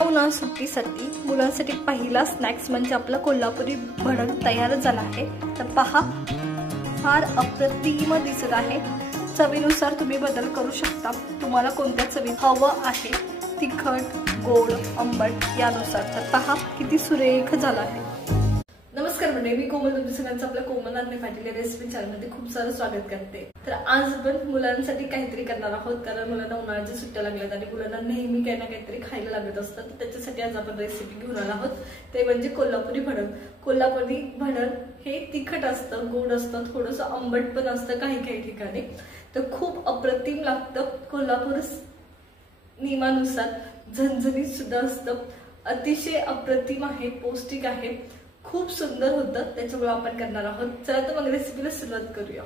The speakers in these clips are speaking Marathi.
उन्हाळी सुट्टीसाठी मुलांसाठी पहिला स्नॅक्स म्हणजे आपला कोल्हापुरी भडंग तयार झाला आहे। तर पहा, फार अप्रतिम दिसत आहे। चवीनुसार तुम्ही बदल करू शकता, तुम्हाला कोणत्या चवी हवं आहे, तिखट, गोड, आंबट यानुसार। तर पहा किती सुरेख झाला आहे। नमस्कार मंडळी, मी कोमल, तुमच्या सगळ्यांचं आपल्या कोमल नागणे पाटील या रेसिपी चॅनलमध्ये खूप सारं स्वागत करते। तर आज आपण मुलांसाठी काहीतरी करणार आहोत, कारण मुलांना उन्हाळ्याच्या सुट्ट्या लागल्यात आणि मुलांना नेहमी काही ना काहीतरी खायला लागत असतं। तर त्याच्यासाठी आज आपण रेसिपी घेऊन आलो आहोत, ते म्हणजे कोल्हापुरी भडंग। कोल्हापुरी भडंग हे तिखट असतं, गोड असतं, थोडंसं आंबट पण असतं काही ठिकाणी। तर खूप अप्रतिम लागतं। कोल्हापूर नियमानुसार झणझणीत सुद्धा असतं, अतिशय अप्रतिम आहे, पौष्टिक आहे, खूप सुंदर होतं। त्याच्यामुळे आपण करणार आहोत। चला तर मग रेसिपीला सुरुवात करूया।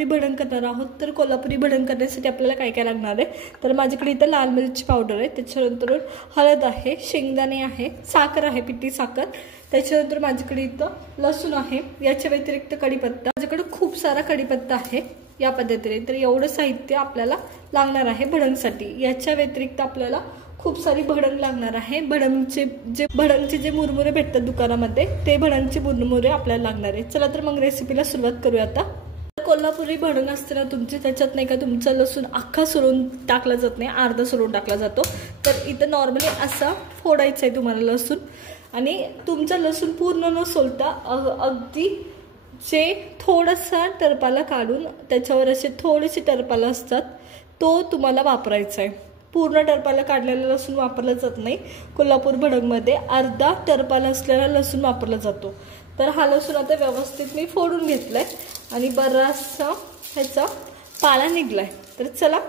भडंग करणार आहोत, तर कोल्हापुरी भडंग करण्यासाठी आपल्याला काय काय लागणार आहे, तर माझ्याकडे इथं लाल मिरची पावडर आहे, त्याच्यानंतर हळद आहे, शेंगदाणे आहे, साखर आहे, पिठी साखर, त्याच्यानंतर माझ्याकडे इथं लसूण आहे, याच्या व्यतिरिक्त कढीपत्ता, माझ्याकडे खूप सारा कढीपत्ता आहे या पद्धतीने। तर एवढं साहित्य आपल्याला लागणार आहे भडंगसाठी। याच्या व्यतिरिक्त आपल्याला खूप सारी भडंग लागणार आहे। भडंगचे जे मुरमुरे भेटतात दुकानामध्ये, ते भडंगचे मुरमुरे आपल्याला लागणार आहे। चला तर मग रेसिपीला सुरुवात करूया आता। कोल्हापुरी भडंग असते ना तुमची, त्याच्यात नाही का तुमचा लसूण अख्खा सोलून टाकला जात नाही, अर्धा सोलून टाकला जातो। तर इथं नॉर्मली असा फोडायचा आहे तुम्हाला लसूण, आणि तुमचा लसूण पूर्ण न सोलता अगदी जे थोडासा टरपाला काढून त्याच्यावर असे थोडेसे टरपाला असतात, तो तुम्हाला वापरायचा आहे। पूर्ण टरपाला काढलेला लसूण वापरला जात नाही। कोल्हापूर भडंगमध्ये अर्धा टरपाला असलेला लसूण वापरला जातो। तर हा लसूण आता व्यवस्थित मी फोडून घेतलाय आणि बराचसा ह्याचा पाला निघलाय। तर चला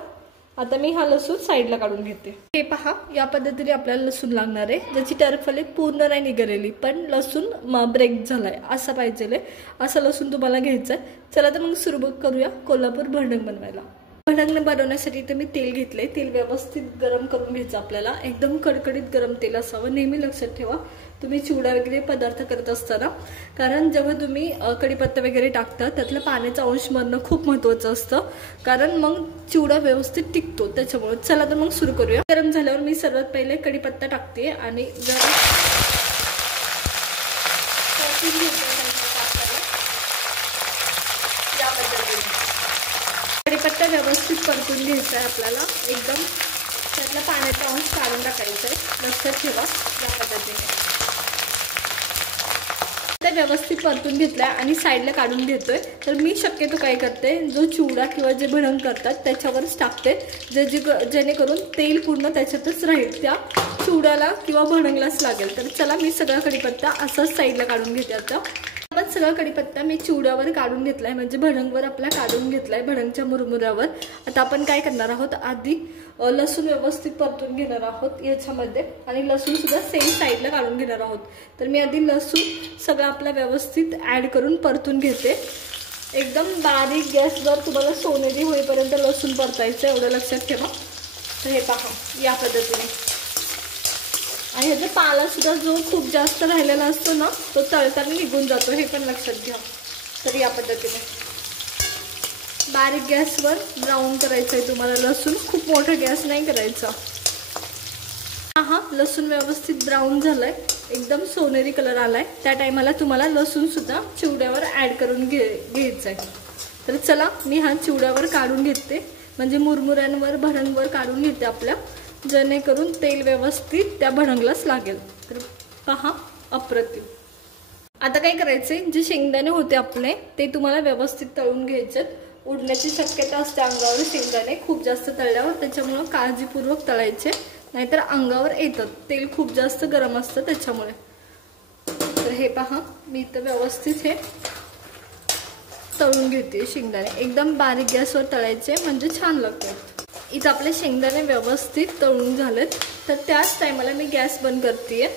आता मी हा लसूण साईडला काढून घेते। हे पहा, या पद्धतीने आपल्याला लसूण लागणार आहे, ज्याची टरफले पूर्ण नाही निघालेली, पण लसूण ब्रेक झालाय असं पाहिजे, असं लसूण तुम्हाला घ्यायचंय। चला तर मग सुरुवात करूया कोल्हापूर भडंग बनवायला। भडंग बनवण्यासाठी तर मी तेल घेतले। तेल व्यवस्थित गरम करून घ्यायचं आपल्याला, एकदम कडकडीत गरम तेल असावं। नेहमी लक्षात ठेवा तुम्ही चिवडा वगैरे पदार्थ करत असताना, कारण जेव्हा तुम्ही कढीपत्ता वगैरे टाकता त्यातलं पाण्याचा अंश मरणं खूप महत्त्वाचं असतं, कारण मग चिवडा व्यवस्थित टिकतो त्याच्यामुळे। चला तर मग सुरू करूया। गरम झाल्यावर मी सर्वात पहिले कढीपत्ता टाकते आणि कढीपत्ता व्यवस्थित परतून घ्यायचा आहे आपल्याला, एकदम त्यातला पाण्याचा अंश काढून टाकायचा आहे, लक्षात ठेवा या पद्धतीने। व्यवस्थित परतून घेतलाय आणि साईडला काढून घेतोय। तर मी शक्यतो काय करते, जो चिवडा किंवा जे भडंग करतात त्याच्यावरच टाकते, जेणेकरून तेल पूर्ण त्याच्यातच राहील, त्या चिवड्याला किंवा भडंगलाच लागेल। तर चला मी सगळा कढीपत्ता असाच साईडला काढून घेते। आता आपण सगळा कढीपत्ता मी चिवड्यावर काढून घेतलाय, म्हणजे भडंगवर आपला काढून घेतलाय, भडंगच्या मुरमुऱ्यावर। आता आपण काय करणार आहोत, आधी लसूण व्यवस्थित परतून घेणार आहोत याच्यामध्ये, आणि लसूण सुद्धा सेम साईडला काढून घेणार आहोत। तर मी आधी लसूण सगळं आपला व्यवस्थित ऍड करून परतून घेते। एकदम बारीक गॅसवर तुम्हाला सोनेरी होईपर्यंत लसूण परतायचं, एवढं लक्षात ठेवा। तर हे पहा या पद्धतीने, आणि ह्याचा पाला सुद्धा जो खूप जास्त राहिलेला असतो ना, तो तळताना निघून जातो, हे पण लक्षात घ्या। तर या पद्धतीने बारीक गॅसवर ब्राऊन करायचं आहे तुम्हाला लसूण, खूप मोठा गॅस नाही करायचा। हा लसूण व्यवस्थित ब्राऊन झालाय, एकदम सोनेरी कलर आलाय। त्या टायमाला तुम्हाला लसूण सुद्धा चिवड्यावर ऍड करून घ्यायचं आहे। तर चला मी हा चिवड्यावर काढून घेते, म्हणजे मुरमुऱ्यांवर भडंगवर काढून घेते आपल्या, जेणेकरून तेल व्यवस्थित त्या भडंगलाच लागेल। तर पहा अप्रतिम। आता काय करायचंय, जे शेंगदाणे होते आपले ते तुम्हाला व्यवस्थित तळून घ्यायचे। उडण्याची शक्यता असते अंगावर शेंगदाणे खूप जास्त तळल्यावर, त्याच्यामुळे काळजीपूर्वक तळायचे, नाहीतर अंगावर येतात, तेल खूप जास्त गरम असतं त्याच्यामुळे। तर हे पहा मी इथं व्यवस्थित हे तळून घेते शेंगदाणे, एकदम बारीक गॅसवर तळायचे म्हणजे छान लागतात। इथं आपले शेंगदाणे व्यवस्थित तळून झालेत, तर त्याच टायमाला मी गॅस बंद करतेय।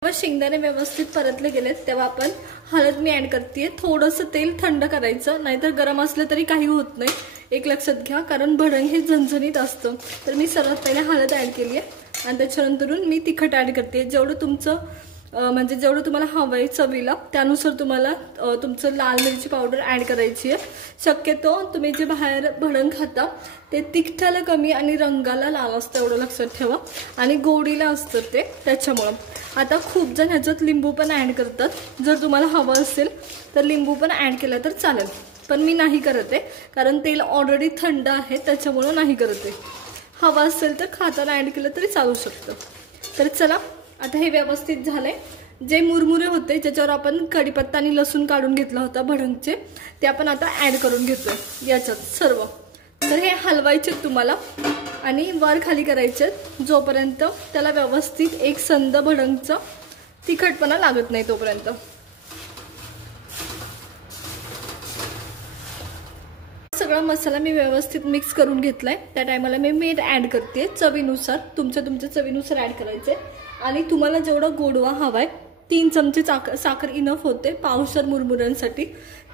जेव्हा शेंगदाणे व्यवस्थित परतले गेलेत तेव्हा आपण हळद मी ऍड करतेय। थोडंसं तेल थंड करायचं, नाहीतर गरम असलं तरी काही होत नाही, एक लक्षात घ्या, कारण भडंग हे झणझणीत असतं। तर मी सर्वात पहिले हळद ऍड केली आहे, आणि त्याच्यानंतरून मी तिखट ऍड करते। जेवढं तुमचं म्हणजे जेवढं तुम्हाला हवंय चवीला त्यानुसार तुम्हाला तुमचं लाल मिरची पावडर ऍड करायची आहे। शक्यतो तुम्ही जे बाहेर भडंग खाता ते तिखटाला कमी आणि रंगाला लाल असतं एवढं लक्षात ठेवा, आणि गोडीला असतं ते त्याच्यामुळं। आता खूप जण ह्याच्यात लिंबू पण ऍड करतात, जर तुम्हाला हवं असेल तर लिंबू पण ऍड केलं तर चालेल, पण मी नाही करत आहे कारण तेल ऑलरेडी थंड आहे त्याच्यामुळं नाही करत आहे। हवं असेल तर खाताना ऍड केलं तरी चालू शकतं। तर चला आता हे व्यवस्थित झालंय। जे मुरमुरे होते ज्याच्यावर आपण कढीपत्ता आणि लसूण काढून घेतला होता भडंगचे, ते आपण आता ऍड करून घेतोय याच्यात सर्व। तर हे हलवायचे तुम्हाला आणि वर खाली करायचे जोपर्यंत त्याला व्यवस्थित एक संद भडंगचा तिखटपणा लागत नाही तोपर्यंत। सगळा मसाला मी व्यवस्थित मिक्स करून घेतलाय। त्या टायमाला मी मीठ ऍड करते चवीनुसार, तुमच्या चवीनुसार ऍड करायचे। आणि तुम्हाला जेवढा गोडवा हवाय 3 चमचे साखर इनफ होते पावशर मुरमुऱ्यांसाठी,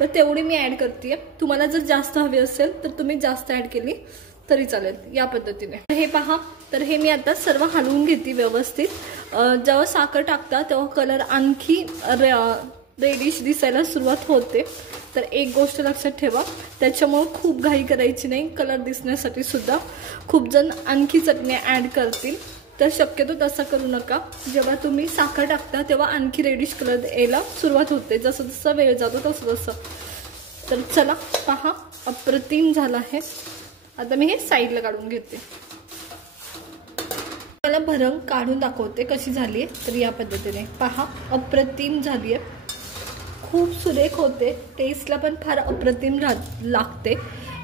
तर तेवढी मी ऍड करते। तुम्हाला जर जास्त हवी असेल तर तुम्ही जास्त ऍड केली तरी चालेल या पद्धतीने। हे पहा, तर हे मी आता सर्व हलवून घेते व्यवस्थित। जेव्हा साखर टाकता तेव्हा कलर आणखी रेडिश दिसायला सुरुवात होते, तर एक गोष्ट लक्षात ठेवा, त्याच्यामुळे खूप घाई करायची नाही। कलर दिसण्यासाठी सुद्धा खूप जण आणखी चटणी ऍड करतील, तर शक्यतो तसा करू नका। जेव्हा तुम्ही साखर टाकता तेव्हा आणखी रेडिश कलर यायला सुरुवात होते, जसं जसं वेळ जातो तसं तसं। तर चला पहा, अप्रतिम झालं आहे। आता मी हे साईडला काढून घेते। मला भरंग काढून दाखवते कशी झाली आहे। तर या पद्धतीने पहा, अप्रतिम झाली आहे, खूप सुरेख होते, टेस्टला पण फार अप्रतिम लागते,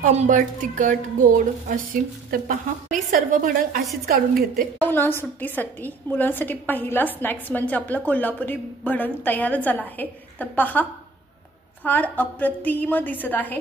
आंबट तिखट गोड अशी। तर पहा, मी सर्व भडंग अशीच काढून घेते। उन्हाळा सुट्टीसाठी मुलांसाठी पहिला स्नॅक्स म्हणजे आपला कोल्हापुरी भडंग तयार झाला आहे। तर पहा, फार अप्रतिम दिसत आहे।